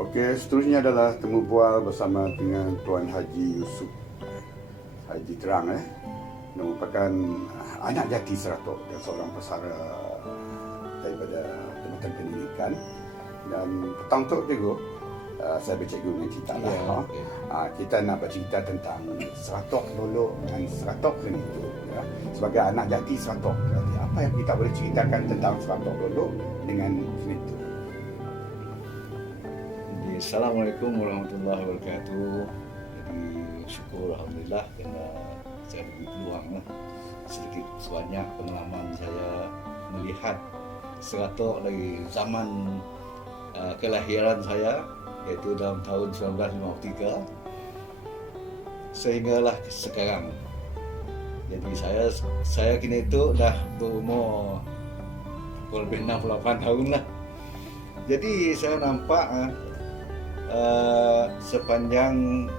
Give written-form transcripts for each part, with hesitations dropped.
Okey, seterusnya adalah temu bual bersama dengan Tuan Haji Yusuf Haji Terang yang merupakan anak jati Seratok dan seorang pesara daripada Jabatan Pendidikan. Dan petang tu juga saya bercakap dengan cerita lah. Ya, okay. Kita nak bercerita tentang Seratok dulu dan Seratok Kenitu ya. Sebagai anak jati Seratok, apa yang kita boleh ceritakan tentang Seratok dulu dengan Kenitu? Assalamualaikum warahmatullahi wabarakatuh. Jadi syukur alhamdulillah kerana saya diberi peluang sedikit sebanyak pengalaman saya melihat Seratok dari zaman kelahiran saya, iaitu dalam tahun 1953 sehinggalah sekarang. Jadi saya kini itu dah berumur kurang lebih 68 tahun lah. Jadi saya nampak sepanjang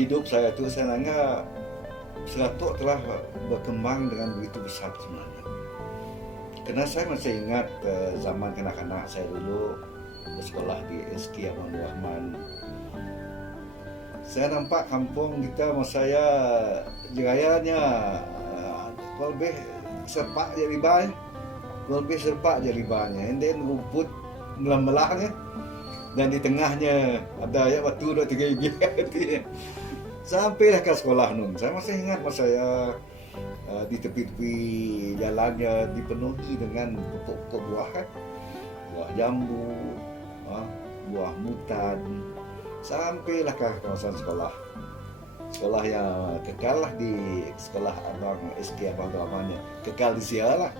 hidup saya itu, saya nanya Seratok telah berkembang dengan begitu besar sebenarnya. Kerana saya masih ingat zaman kanak-kanak saya dulu bersekolah di SK Abang Rahman. Saya nampak kampung kita masa saya jerayanya lebih sepak je libai, lebih serpak je libanya, and then rumput melah-melahnya, dan di tengahnya ada batu 2-3 biji. Sampailah ke sekolah nun. Saya masih ingat masa saya di tepi-tepi jalannya dipenuhi dengan pokok-pokok buah buah jambu, buah mutan. Sampailah ke kawasan sekolah yang kekal lah di sekolah Abang SK Abang Rahman, kekal di sialah.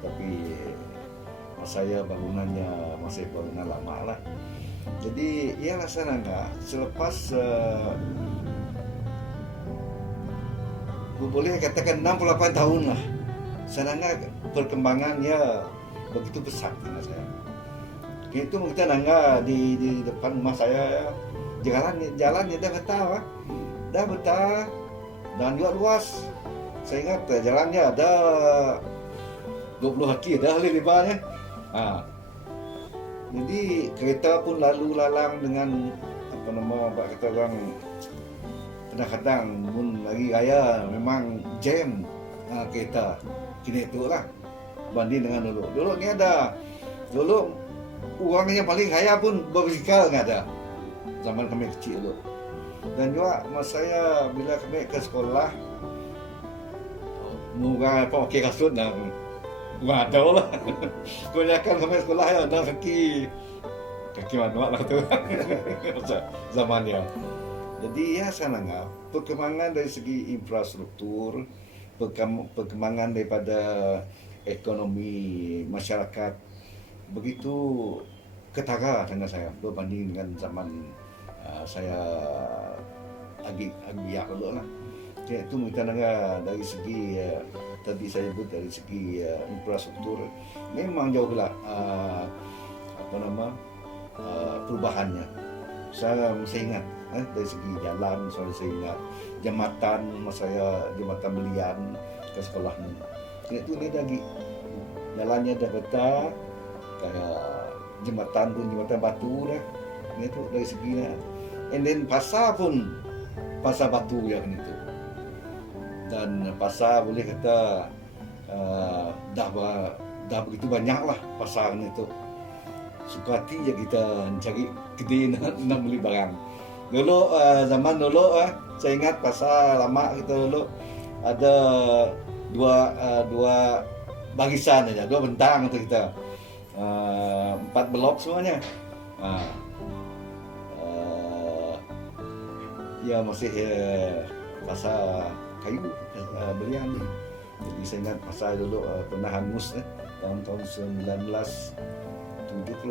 Tapi saya bangunannya masih bangunan lama lah. Jadi ialah saya enggak selepas boleh katakan 68 tahun lah, saya enggak perkembangannya begitu pesat dengan saya. Itu kita nangga di depan rumah saya, jalannya dah betah dan juga luas. Saya ingat jalannya ada 20 kaki dah lebarnya. Jadi kereta pun lalu lalang dengan kata orang kadang-kadang pun lagi raya memang jam kereta kini itu lah banding dengan dulu. Dulu ni ada, dulu orang yang paling kaya pun berbasikal nggak ada zaman kami kecil dulu. Dan juga masa saya bila kami ke sekolah murah pakai kasut dah. Nggak tahu lah. Kebanyakan kami sekolah ya ada kaki manual lah tu. Zamannya. Jadi ya saya anggap perkembangan dari segi infrastruktur, perkembangan daripada ekonomi masyarakat begitu ketara dengan saya berbanding dengan zaman saya agak dulu lah. Itu kita dengar dari segi tadi saya sebut dari segi infrastruktur memang jauh lah perubahannya. Saya masih ingat dari segi jalan, saya ingat jambatan, jambatan belian ke sekolah ni. Itu ni lagi jalannya dah betah, kayak jambatan pun jambatan batu dah. Ini tu dari segi ni. And then pasar pun pasar batu yang itu. Dan pasar boleh kata dah begitu banyak lah pasar itu. Suka hati je kita cari kedai nak beli barang. Dulu zaman dulu saya ingat pasar lama kita dulu ada dua barisan aja, 2 bentang untuk kita. 4 blok semuanya. Ya masih pasar kayu belian ni. Jadi saya ingat pasal dulu pernah hangus dalam tahun 1972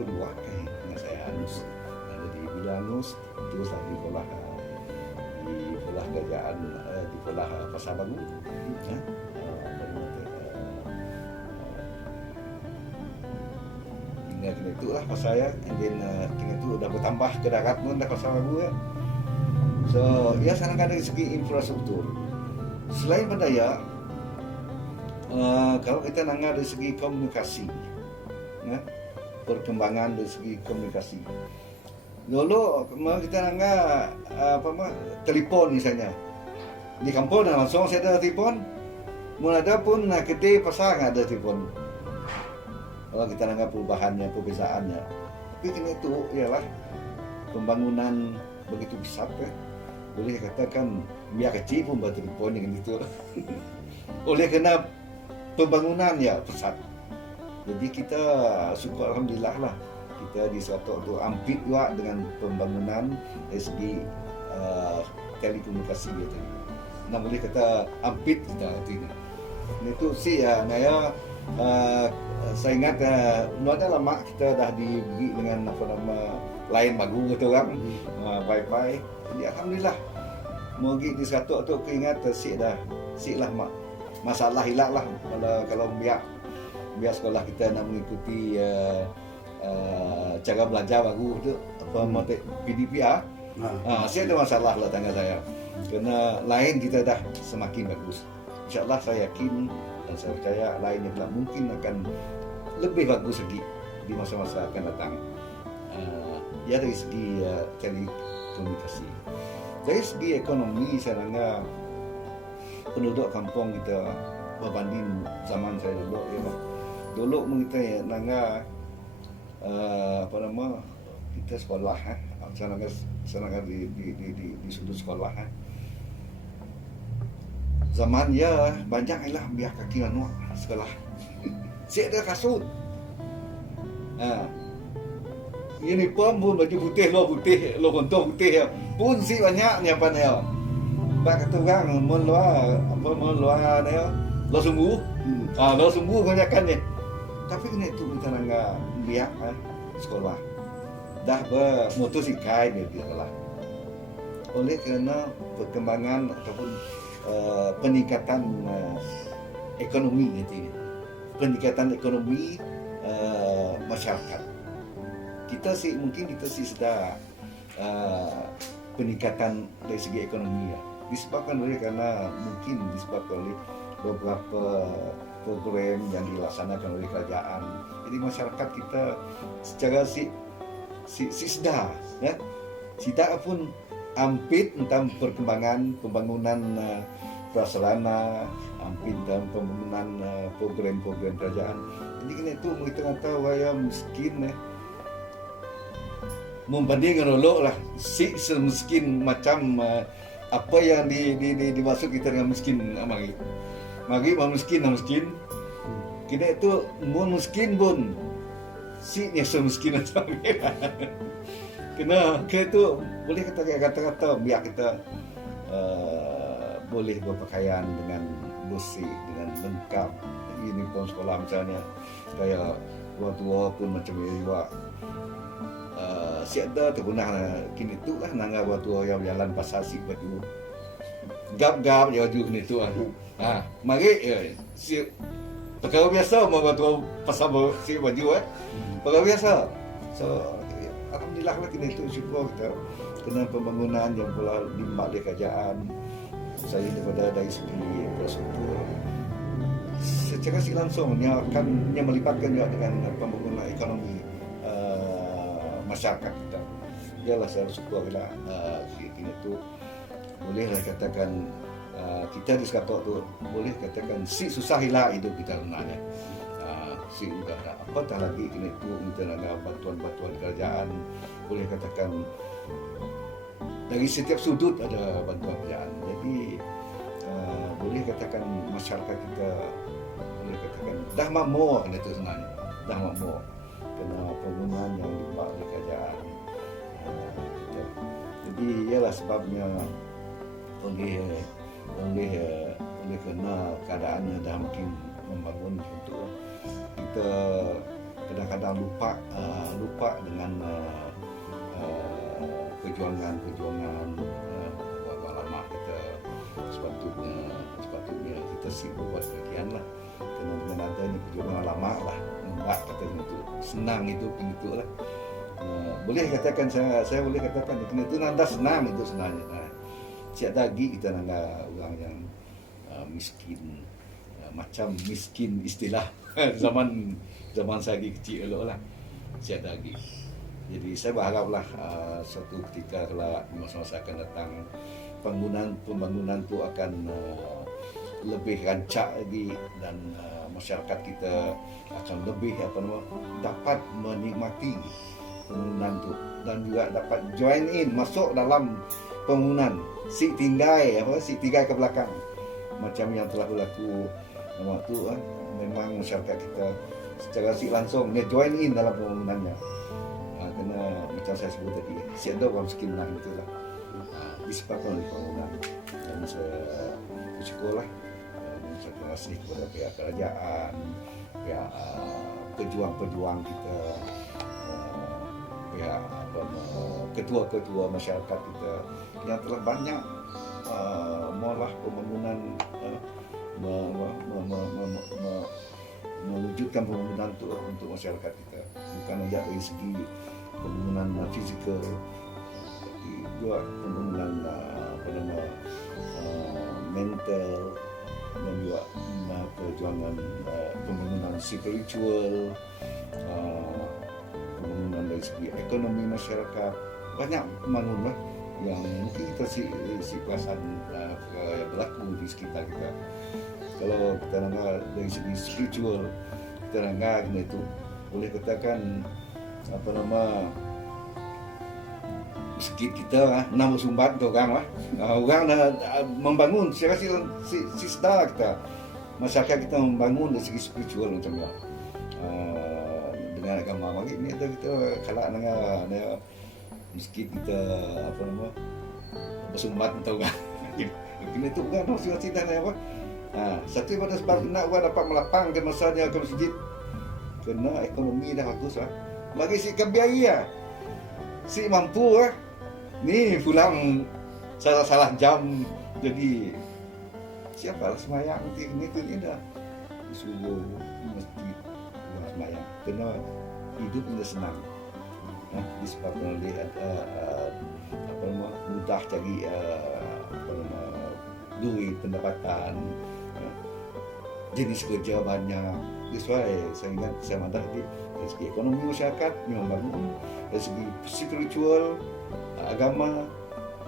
kayaknya saya hangus. Jadi bila hangus terus di belah kerajaan di belah Pasar Baru. Hingga kini itulah pasal saya. Dan kini itu dah bertambah ke darat pun dah Pasar Baru ya. So ya sana dari segi infrastruktur. Selain berdaya, kalau kita nangga dari segi komunikasi, perkembangan dari segi komunikasi. Dulu kita telepon misalnya di kampung langsung saya ada telepon, mau ada pun kita pasang ada telepon. Kalau kita nggak perubahannya, perbezaannya, tapi kini itu ialah pembangunan begitu besar boleh katakan biar kecil pun batu telepon dengan itu. Oleh kerana pembangunan ya pesat. Jadi kita syukur alhamdulillah lah kita di suatu tu ampit juga dengan pembangunan dari segi telekomunikasi gitu. Nah boleh kata ampit kita artinya. Itu sih ya, saya ingat ada lama kita dah diberi dengan lain bagus gitu kan, wifi. Jadi alhamdulillah mogi di satu tu keingat si lah masalah hilang lah kalau biar sekolah kita nak mengikuti cara belajar bagus tu apa PDPR. Saya ada masalah lah tangga saya. Kerana lain kita dah semakin bagus. InsyaAllah saya yakin dan saya percaya lainnya pula mungkin akan lebih bagus lagi di masa-masa akan datang. Ya dari segi telekomunikasi. Dari segi ekonomi saya rasa penduduk kampung kita berbanding zaman saya dulu ya. Dulu kita nangga kita sekolah senang di sudut sekolah zaman ya banyak lah biar kaki anak sekolah si ada kasut uniform pun baju putih lo kontong putih ya pun si banyak nyapan ya pak kata orang mon luar ya lo sungguh lo sungguh kebanyakan ya tapi ini tu kita nangga biar sekolah dah bermotosikal dia lah oleh kerana perkembangan ataupun peningkatan ekonomi gitu, peningkatan ekonomi masyarakat kita sih mungkin sudah peningkatan dari segi ekonomi ya disebabkan oleh karena mungkin disebabkan oleh beberapa program yang dilaksanakan oleh kerajaan. Jadi masyarakat kita secara sudah ya tidak pun ampit tentang pembangunan prasarana, ampit tentang pembangunan program-program kerajaan. Jadi kena itu kita kata waya miskin membandingkan dulu lah semiskin macam apa yang dimaksud kita dengan miskin mari miskin kita itu mun miskin pun nya semiskin macam kena itu boleh kata biar kita boleh berpakaian dengan bersih dengan lengkap uniform sekolah misalnya kayak orang tua pun macam ini juga siada terguna kini tu lah nangga orang tua yang jalan pasar si baju gap-gap ya baju kini tu mari si perkara biasa mau batu pasal si baju perkara biasa. So alhamdulillah lah kini itu syukur kita kena pembangunan yang pula dimak oleh kerajaan saya daripada dari segi infrastruktur secara si langsung yang akan melibatkan juga dengan pembangunan ekonomi masyarakat kita. Ialah saya syukur lah kini itu bolehlah katakan kita di Sekatok tu boleh katakan susah hilang hidup kita sebenarnya. Sudah ada apatah lagi kini tu kita nak bantuan-bantuan kerajaan boleh katakan dari setiap sudut ada bantuan kerajaan. Jadi boleh katakan masyarakat kita boleh katakan dah makmur kena tu sebenarnya dah makmur kena penggunaan yang dibuat oleh kerajaan. Jadi ialah sebabnya oleh kerana keadaannya dah makin membangun untuk kita kadang-kadang lupa dengan perjuangan lama kita sepatutnya kita buat bagian lah dengan adanya perjuangan lama lah membuat katanya itu senang itu lah boleh katakan saya boleh katakan itu nanda senang itu sebenarnya. Siap lagi kita nangga orang yang miskin macam miskin istilah zaman saya lagi kecil dulu lah, saya ada lagi. Jadi saya berharaplah suatu ketika kelak di masa-masa akan datang pembangunan tu akan lebih rancak lagi, dan masyarakat kita akan lebih dapat menikmati pembangunan tu, dan juga dapat join in, masuk dalam pembangunan, si tinggai ke belakang macam yang telah berlaku waktu memang masyarakat kita secara langsung dia join in dalam pembangunannya. Kena macam saya sebut tadi, si ada orang miskin menang itulah disebabkan oleh pembangunan. Dan saya bersyukurlah, saya terima kasih kepada pihak kerajaan, pihak pejuang-pejuang kita, pihak ketua-ketua masyarakat kita yang telah banyak mengolah pembangunan, mewujudkan pembangunan itu untuk masyarakat kita, bukan hanya dari segi pembangunan fizikal, tapi juga pembangunan mental, dan juga perjuangan pembangunan spiritual, pembangunan dari segi ekonomi masyarakat. Banyak pembangunan yang mungkin kita si perasan berlaku di sekitar kita. Kalau kita dengar dari segi spiritual, kita dengar itu boleh katakan masjid kita nama sumbat tu orang dah membangun secara si sedar kita, masyarakat kita membangun dari segi spiritual macam ni. Dengan agama mari ni kita kalau dengar masjid kita bersumbat tu orang. Kena tu orang masing-masing dah apa. Satu pada sebab nak orang dapat melapangkan masanya ke masjid, kena ekonomi dah bagus lah. Bagi si kebiayaan lah, si mampu lah. Ni pulang salah jam, jadi siapa lah semayang nanti ni dah suruh masjid pulang semayang. Kena hidup ni senang. Disebabkan oleh mudah cari duit, pendapatan, jenis kerja banyak. That's why saya ingat saya madah tadi, dari segi ekonomi masyarakat yang membangun, dari segi spiritual agama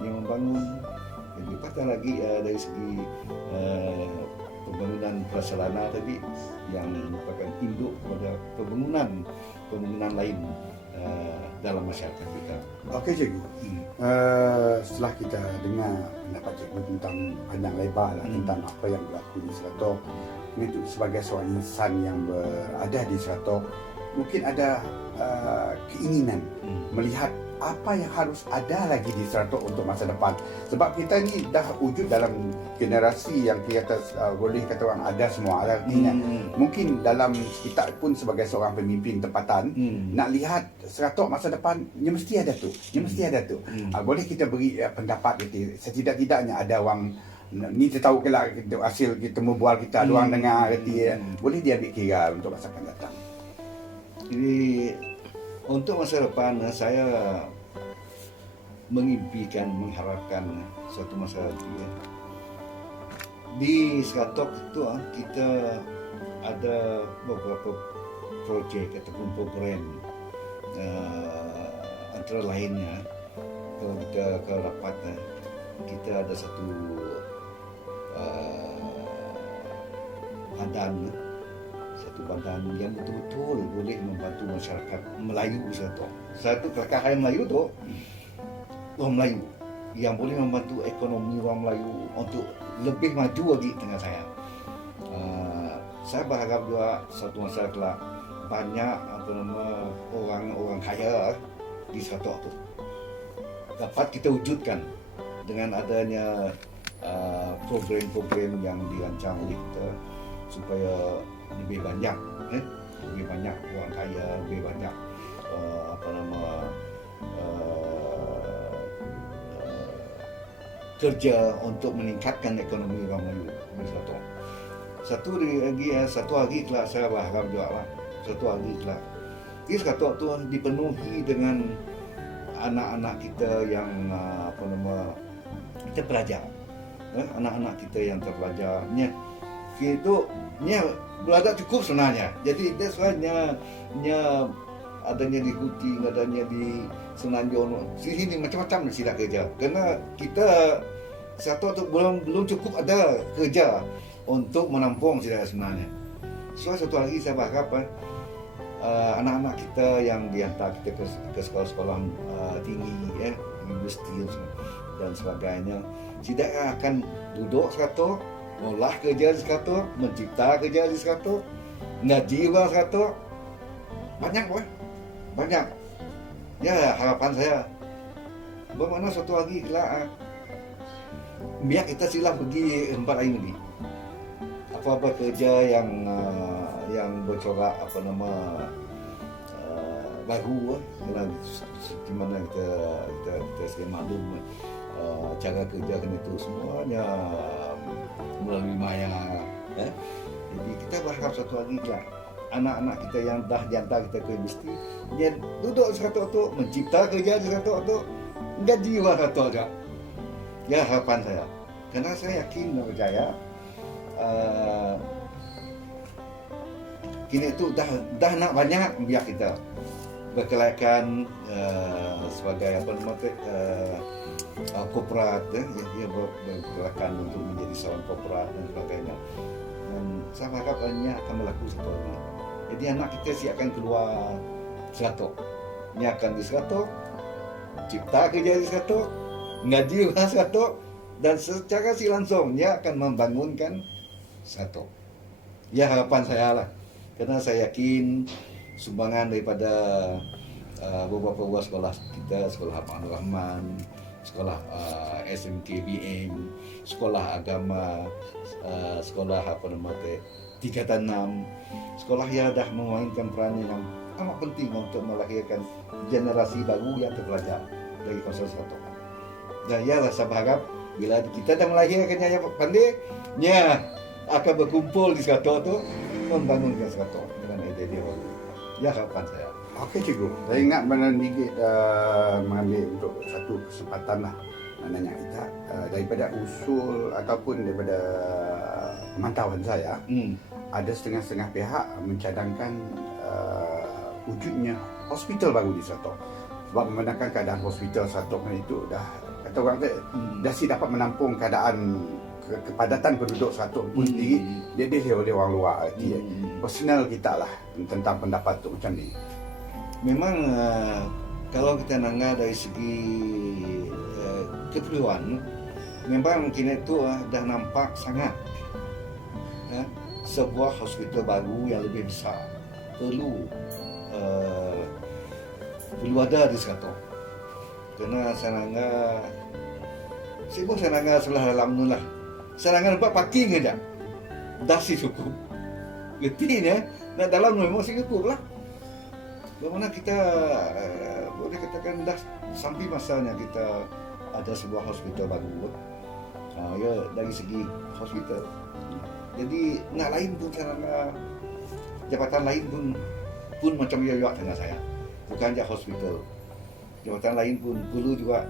yang membangun, dan lepas lagi dari segi pembangunan prasarana tadi yang merupakan induk kepada pembangunan lain dalam masyarakat kita. Okey cikgu, setelah kita dengar pendapat cikgu tentang panjang lebar lah tentang apa yang berlaku di Seratok, itu sebagai seorang insan yang berada di Seratok, mungkin ada keinginan melihat apa yang harus ada lagi di Seratok untuk masa depan. Sebab kita ni dah wujud dalam generasi yang kita boleh kata orang ada semua. Artinya mungkin dalam kita pun sebagai seorang pemimpin tempatan nak lihat Seratok masa depan, dia mesti ada tu. Boleh kita beri pendapat kita. Setidak-tidaknya ada orang ni kita tahu kelak hasil kita membual kita, ada orang dengar reti, boleh dia ambil kira untuk masa akan datang. Jadi untuk masa depan saya mengimpikan, mengharapkan suatu masa lagi di Seratok itu kita ada beberapa projek ataupun program, antara lainnya kalau dapat kita ada satu badan yang betul-betul boleh membantu masyarakat Melayu Seratok. Satu kelakaran Melayu tu, orang Melayu yang boleh membantu ekonomi orang Melayu untuk lebih maju lagi dengan saya. Saya berharap juga satu masa kelak banyak orang-orang kaya di Seratok tu dapat kita wujudkan dengan adanya program-program yang dirancang oleh kita supaya lebih banyak orang kaya, lebih banyak kerja untuk meningkatkan ekonomi orang Melayu di Seratok. Satu hari kelak saya berharap juga lah, satu hari kelak di Seratok tu dipenuhi dengan anak-anak kita yang kita pelajar, anak-anak kita yang terpelajarnya itu nya berada cukup sebenarnya. Jadi that's why nya adanya di Kuting, adanya di Semenanjung, sini macam-macam sila kerja. Karena kita satu tu belum cukup ada kerja untuk menampung sila sebenarnya. So satu lagi saya berharap anak-anak kita yang dihantar kita ke sekolah-sekolah tinggi, universiti dan sebagainya, tidak akan duduk sekato, olah kerja di sekato, mencipta kerja di sekato, ngaji di sekato, banyak. Ya harapan saya, bagaimana suatu lagi kelak biar kita sila pergi tempat lain lagi. Apa-apa kerja yang bercorak baru, di mana kita sekian maklum cara kerja kan itu semuanya melalui maya. Jadi kita berharap satu lagi lah, anak-anak kita yang dah dihantar kita ke universiti, dia duduk satu tu mencipta kerja di satu tu, gaji satu aja. Ya harapan saya, karena saya yakin dan percaya kini itu dah nak banyak biar kita berkelayakan sebagai korporat, dia berkelayakan untuk menjadi seorang korporat dan sebagainya. Dan saya harap banyak akan melakukan satu lagi. Jadi anak kita sih akan keluar seratok, dia akan di seratok, cipta kerja di seratok, ngaji seratok, dan secara si langsung dia akan membangunkan seratok. Ya harapan saya lah. Karena saya yakin sumbangan daripada beberapa buah sekolah kita, sekolah Abang Rahman, sekolah SMKBM, sekolah agama, sekolah tingkatan 6, sekolah yang dah memainkan peran yang amat penting untuk melahirkan generasi baru yang terpelajar dari kawasan satu. Dan ya saya berharap bila kita dah melahirkannya yang pandai, nya akan berkumpul di Sekatok tu membangunkan Sekatok dengan ide-ide baru. Ya harapan saya. Okey cikgu, saya ingat mana Nigit mengambil untuk satu kesempatan lah nanya kita daripada usul ataupun daripada pemantauan saya, ada setengah-setengah pihak mencadangkan wujudnya hospital baru di Seratok. Sebab memandangkan keadaan hospital Seratok itu dah kata orang tu dah si dapat menampung keadaan kepadatan penduduk Seratok pun sendiri, dia oleh orang luar. Personal kita lah tentang pendapat tu macam ni. Memang kalau kita nangga dari segi keperluan, memang kini tu dah nampak sangat sebuah hospital baru yang lebih besar perlu ada di Seratok. Kerana sibuk Serangga sebelah dalam tu lah. Serangga nampak parking aja, dah si cukup. Getinya nak dalam tu memang si cukup lah. Bagaimana kita boleh katakan dah sampai masanya kita ada sebuah hospital baru. Ya dari segi hospital. Jadi nak lain pun Serangga, jabatan lain pun macam yoyok dengan saya. Bukan je hospital. Jabatan lain pun perlu juga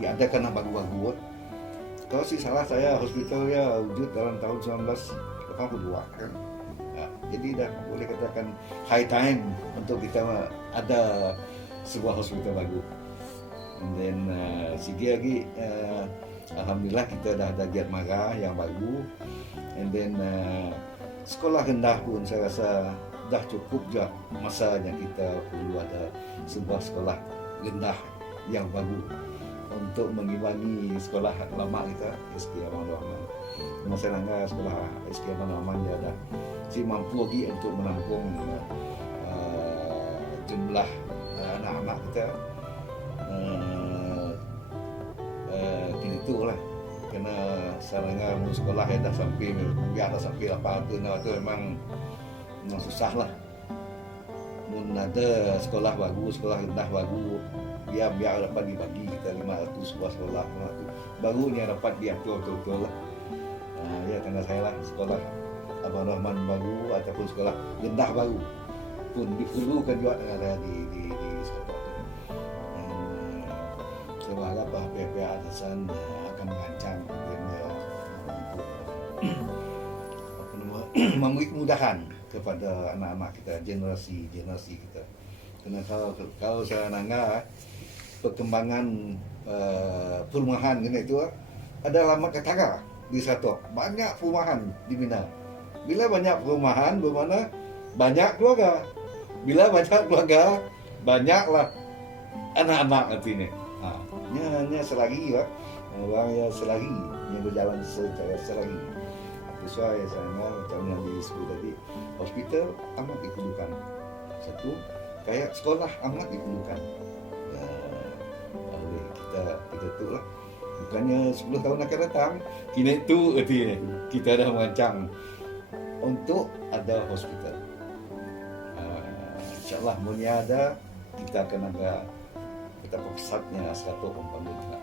diadakan yang baru-baru. Kalau sih salah saya hospital ya wujud dalam tahun 1982 kan. Jadi dah boleh katakan high time untuk kita ada sebuah hospital baru. And then segi lagi alhamdulillah kita dah ada Giat Mara yang baru. And then sekolah rendah pun saya rasa dah cukup je masanya kita perlu ada sebuah sekolah rendah yang baru untuk mengimbangi sekolah lama kita SK Abang Rahman. Masa nangga sekolah SK Abang Rahman dia dah si mampu lagi untuk menampung jumlah anak-anak kita kini tu lah. Kerana sarangga sekolah yang dah sampai biar dah sampai 800 tu memang susah lah. Mun ada sekolah baru, sekolah rendah baru, biar dapat dibagi kita 500 sebuah sekolah baru yang dapat diatur betul-betul lah. Ya tanda saya lah sekolah Abang Rahman baru ataupun sekolah rendah baru pun diperlukan juga dengan saya di sekolah tu. Saya berharap pihak-pihak atasan akan merancang memberi kemudahan kepada anak-anak kita, generasi kita. Karena kalau saya nangga perkembangan perumahan gini itu adalah makatara di satu banyak perumahan di Minang. Bila banyak perumahan bermakna banyak keluarga. Bila banyak keluarga banyaklah anak-anak artinya. Nya selagi ya, orang yang selagi yang berjalan secara selagi. Sesuai saya macam yang disebut tadi, hospital amat diperlukan. Satu, kayak sekolah amat diperlukan. Oleh kita tu lah. Bukannya 10 tahun akan datang, kini tu artinya kita dah merancang untuk ada hospital. InsyaAllah mulia ada, kita akan ada betapa pesatnya 100 orang juga.